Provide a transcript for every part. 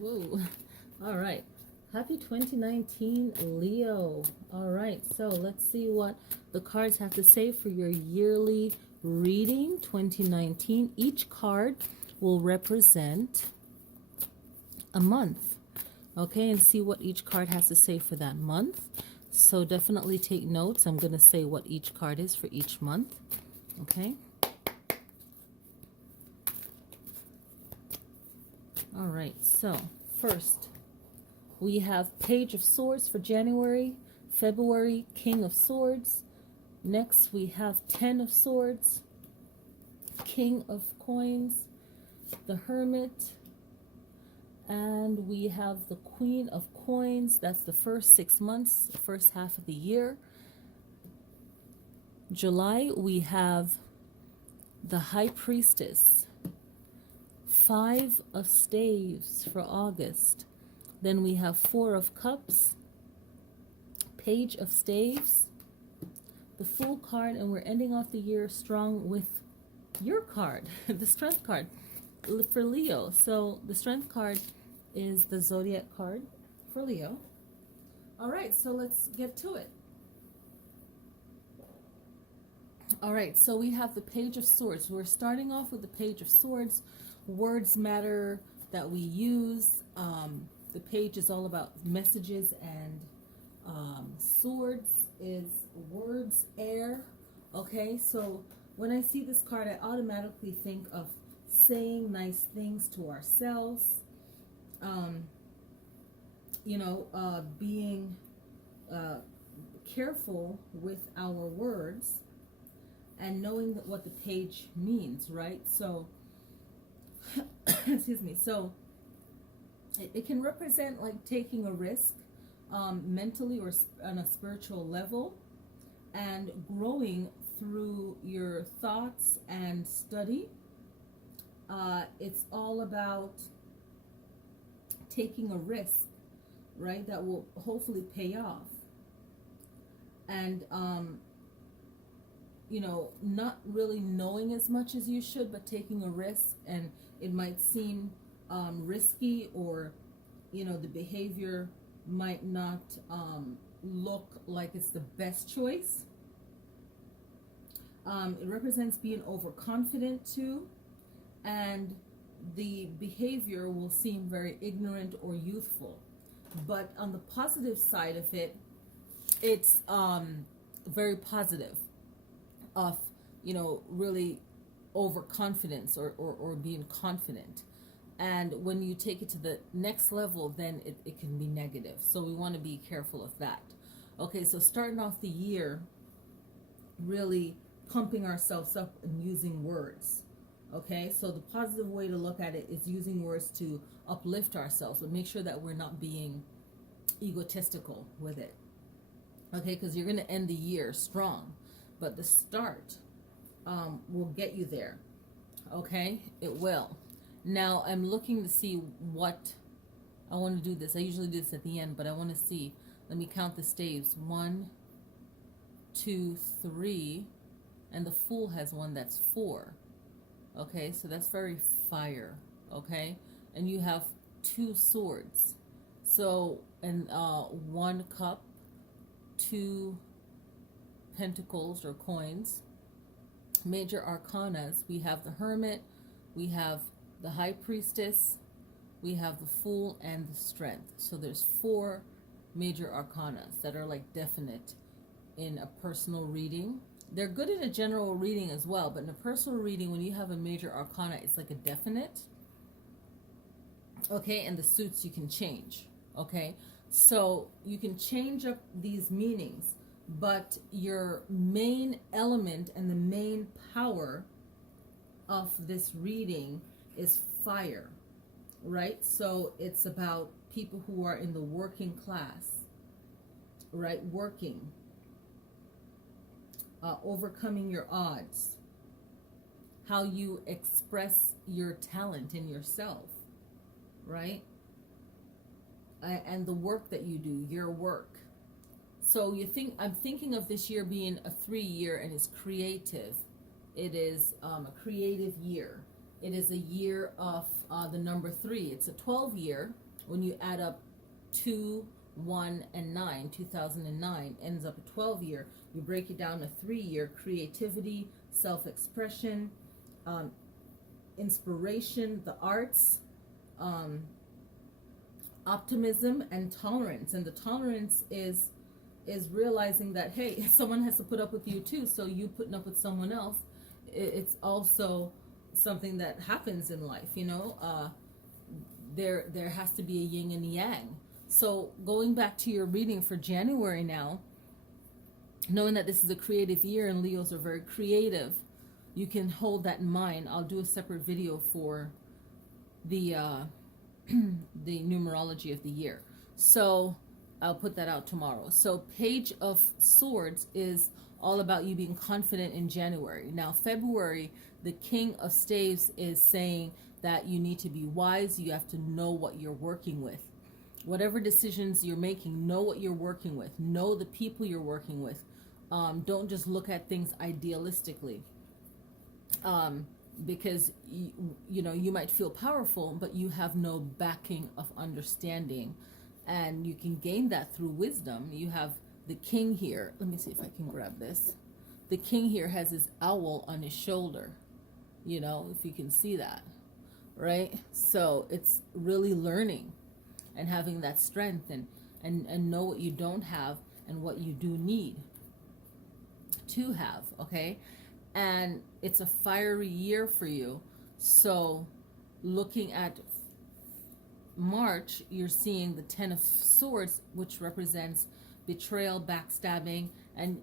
Whoa. All right. Happy 2019, Leo. All right. So let's see what the cards have to say for your yearly reading 2019. Each card will represent a month. Okay. And see what each card has to say for that month. So definitely take notes. I'm going to say what each card is for each month. Okay. All right. So first, we have Page of Swords for January, February, King of Swords. Next, we have Ten of Swords, King of Coins, the Hermit, and we have the Queen of Coins. That's the first 6 months, the first half of the year. July, we have the High Priestess, Five of Staves for August. Then we have Four of Cups, Page of Staves, the Fool card, and we're ending off the year strong with your card, the Strength card for Leo. So the Strength card is the Zodiac card for Leo. All right, so let's get to it. All right, so we have the Page of Swords. We're starting off with the Page of Swords. Words matter that we use. The page is all about messages, and swords is words, air. Okay, so when I see this card, I automatically think of saying nice things to ourselves, being careful with our words and knowing what the page means, right? So, excuse me. So, it can represent like taking a risk mentally or on a spiritual level, and growing through your thoughts and study. It's all about taking a risk, right, that will hopefully pay off. And, not really knowing as much as you should, but taking a risk, and it might seem risky, or the behavior might not look like it's the best choice. It represents being overconfident too, and the behavior will seem very ignorant or youthful. But on the positive side of it, it's very positive of really overconfidence, or being confident. And when you take it to the next level, then it can be negative. So we want to be careful of that. Okay, so starting off the year, really pumping ourselves up and using words. Okay, so the positive way to look at it is using words to uplift ourselves, but make sure that we're not being egotistical with it. Okay, because you're going to end the year strong, but the start will get you there. Okay, it will. Now I'm looking to see what I want to do this. I usually do this at the end, but I want to see. Let me count the staves. 1, 2, 3, and the Fool has one that's 4. Okay, so that's very fire. Okay, and you have 2 swords. So, and 1 cup, 2 pentacles or coins. Major arcanas, we have the Hermit, we have the High Priestess, we have the Fool, and the Strength. So there's 4 major arcanas that are like definite in a personal reading. They're good in a general reading as well, but in a personal reading, when you have a major arcana, it's like a definite. Okay, and the suits you can change. Okay, so you can change up these meanings, but your main element and the main power of this reading is fire, right? So it's about people who are in the working class, right? Working, overcoming your odds, how you express your talent in yourself, right? And the work that you do, your work. So I'm thinking of this year being a 3 year, and it's creative. It is a creative year. It is a year of the number 3. It's a 12 year. When you add up 2, 1, and 9, 2009 ends up a 12 year. You break it down to 3 year: creativity, self-expression, inspiration, the arts, optimism, and tolerance. And the tolerance is realizing that, hey, someone has to put up with you too, so you putting up with someone else, it's also something that happens in life, you know. There has to be a yin and yang. So going back to your reading for January now, knowing that this is a creative year and Leos are very creative, you can hold that in mind. I'll do a separate video for the the numerology of the year, so I'll put that out tomorrow. So Page of Swords is all about you being confident in January. Now February, the King of Staves is saying that you need to be wise. You have to know what you're working with. Whatever decisions you're making, know what you're working with. Know the people you're working with. Don't just look at things idealistically. Because you know, you might feel powerful, but you have no backing of understanding, and you can gain that through wisdom. You have the king here. Let me see if I can grab this. The king here has his owl on his shoulder, you know, if you can see that, right? So it's really learning and having that strength, and know what you don't have and what you do need to have, okay? And it's a fiery year for you. So looking at March, you're seeing the 10 of Swords, which represents betrayal, backstabbing, and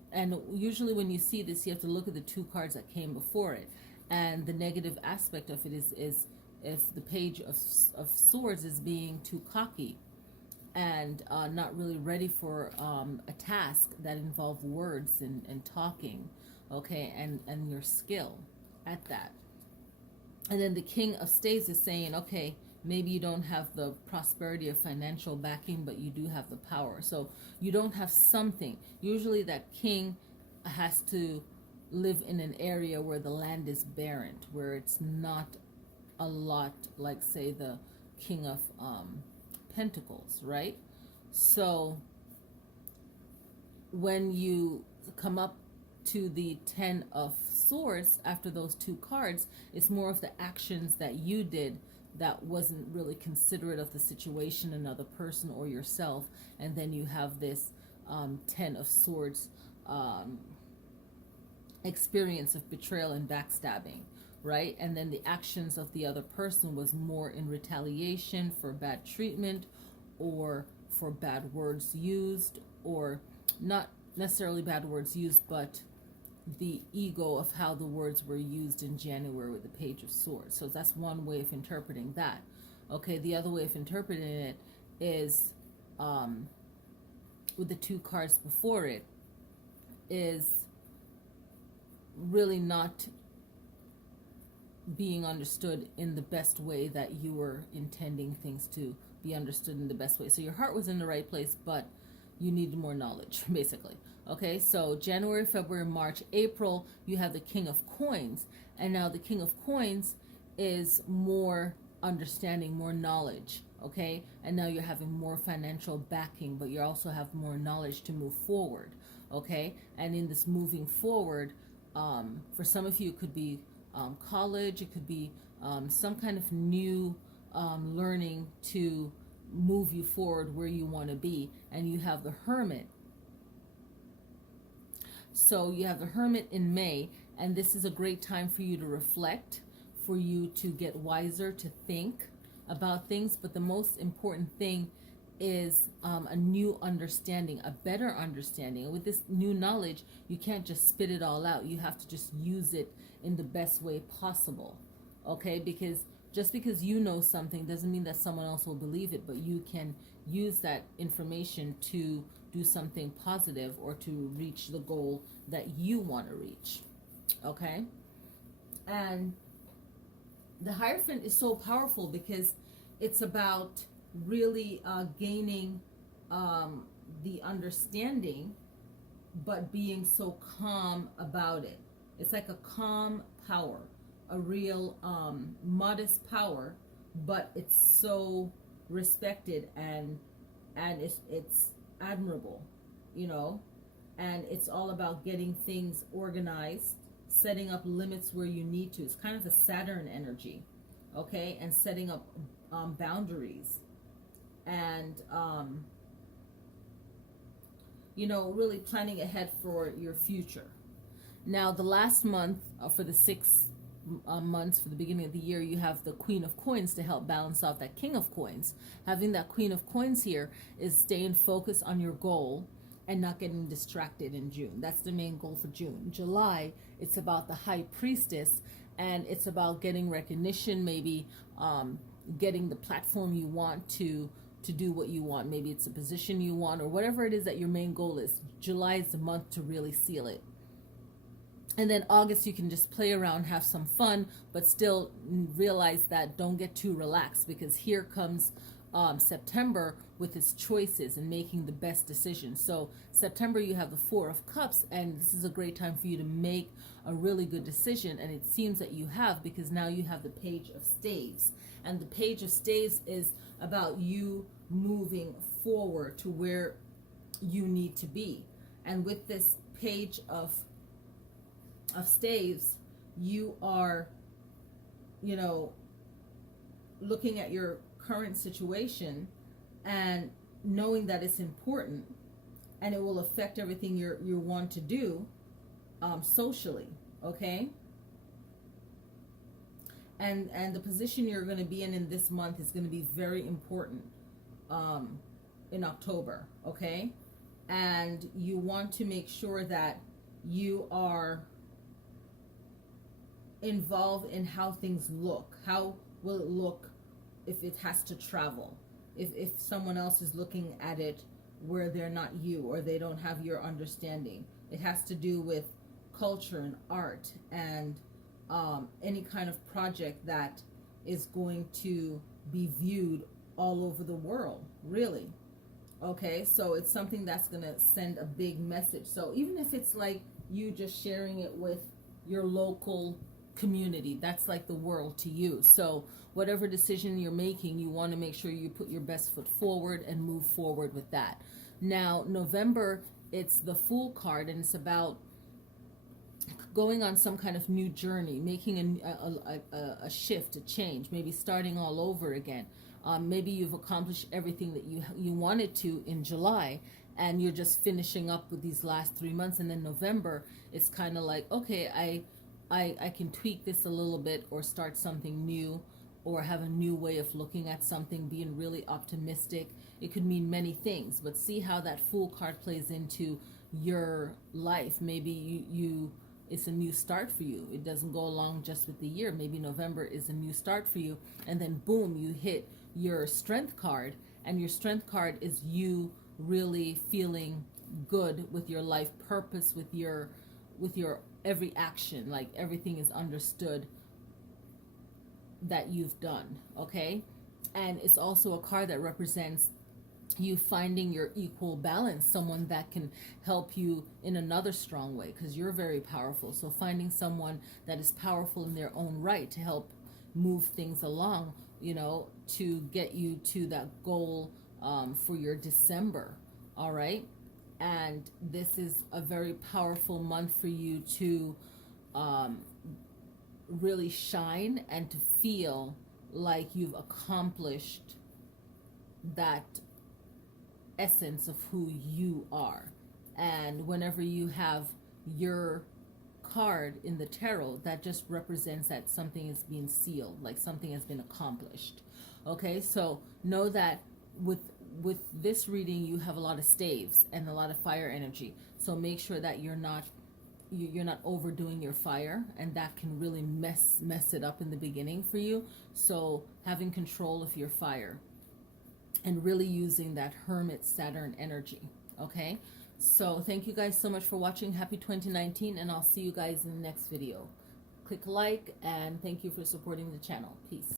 usually when you see this, you have to look at the 2 cards that came before it. And the negative aspect of it is if the Page of Swords is being too cocky and not really ready for a task that involves words and talking, okay, and your skill at that. And then the King of Staves is saying, okay, maybe you don't have the prosperity of financial backing, but you do have the power. So you don't have something. Usually that king has to live in an area where the land is barren, where it's not a lot, like say the King of Pentacles, right? So when you come up to the 10 of Swords after those 2 cards, it's more of the actions that you did that wasn't really considerate of the situation, another person, or yourself. And then you have this 10 of Swords experience of betrayal and backstabbing, right? And then the actions of the other person was more in retaliation for bad treatment or for bad words used, or not necessarily bad words used, but the ego of how the words were used in January with the Page of Swords. So that's one way of interpreting that. Okay, the other way of interpreting it is with the 2 cards before it, is really not being understood in the best way that you were intending things to be understood in the best way. So your heart was in the right place, but you needed more knowledge, basically. Okay, so January, February, March, April, you have the King of Coins. And now the King of Coins is more understanding, more knowledge, okay? And now you're having more financial backing, but you also have more knowledge to move forward, okay? And in this moving forward, for some of you, it could be college, it could be some kind of new learning to move you forward where you want to be. And you have the Hermit. So you have the Hermit in May, and this is a great time for you to reflect, for you to get wiser, to think about things. But the most important thing is a new understanding, a better understanding. And with this new knowledge, you can't just spit it all out. You have to just use it in the best way possible, okay? Because just because you know something doesn't mean that someone else will believe it, but you can use that information to do something positive or to reach the goal that you want to reach, okay? And the Hierophant is so powerful because it's about really gaining the understanding, but being so calm about it. It's like a calm power, a real modest power, but it's so respected, and it's admirable, you know. And it's all about getting things organized, setting up limits where you need to. It's kind of a Saturn energy, okay, and setting up boundaries, and you know, really planning ahead for your future. Now, the last month, for the 6 months for the beginning of the year, you have the Queen of Coins to help balance out that King of Coins. Having that Queen of Coins here is staying focused on your goal and not getting distracted in June. That's the main goal for June. July, it's about the High Priestess, and it's about getting recognition, maybe getting the platform you want to do what you want. Maybe it's a position you want, or whatever it is that your main goal is. July is the month to really seal it. And then August, you can just play around, have some fun, but still realize that don't get too relaxed, because here comes September with its choices and making the best decisions. So September, you have the Four of Cups, and this is a great time for you to make a really good decision. And it seems that you have, because now you have the Page of Staves. And the Page of Staves is about you moving forward to where you need to be. And with this Page of Staves, you are, you know, looking at your current situation and knowing that it's important, and it will affect everything you want to do socially, okay? And the position you're going to be in this month is going to be very important in October, okay? And you want to make sure that you are involved in how things look. How will it look if it has to travel? If someone else is looking at it where they're not you, or they don't have your understanding. It has to do with culture and art, and any kind of project that is going to be viewed all over the world, really. Okay, so it's something that's going to send a big message. So even if it's like you just sharing it with your local community, that's like the world to you. So whatever decision you're making, you want to make sure you put your best foot forward and move forward with that. Now, November, it's the Fool card, and it's about going on some kind of new journey, making a shift, a change, maybe starting all over again. Maybe you've accomplished everything that you wanted to in July, and you're just finishing up with these last 3 months. And then November, it's kind of like, okay, I can tweak this a little bit, or start something new, or have a new way of looking at something, being really optimistic. It could mean many things, but see how that Fool card plays into your life. Maybe you it's a new start for you. It doesn't go along just with the year. Maybe November is a new start for you, and then boom, you hit your Strength card, and your Strength card is you really feeling good with your life purpose, with your every action, like everything is understood that you've done, okay? And it's also a card that represents you finding your equal balance, someone that can help you in another strong way, because you're very powerful. So finding someone that is powerful in their own right to help move things along, you know, to get you to that goal for your December, all right? And this is a very powerful month for you to really shine and to feel like you've accomplished that essence of who you are. And whenever you have your card in the tarot, that just represents that something is being sealed, like something has been accomplished. Okay, so know that with this reading, you have a lot of staves and a lot of fire energy. So make sure that you're not overdoing your fire, and that can really mess it up in the beginning for you. So having control of your fire and really using that Hermit Saturn energy. Okay, so thank you guys so much for watching. Happy 2019, and I'll see you guys in the next video. Click like, and thank you for supporting the channel. Peace.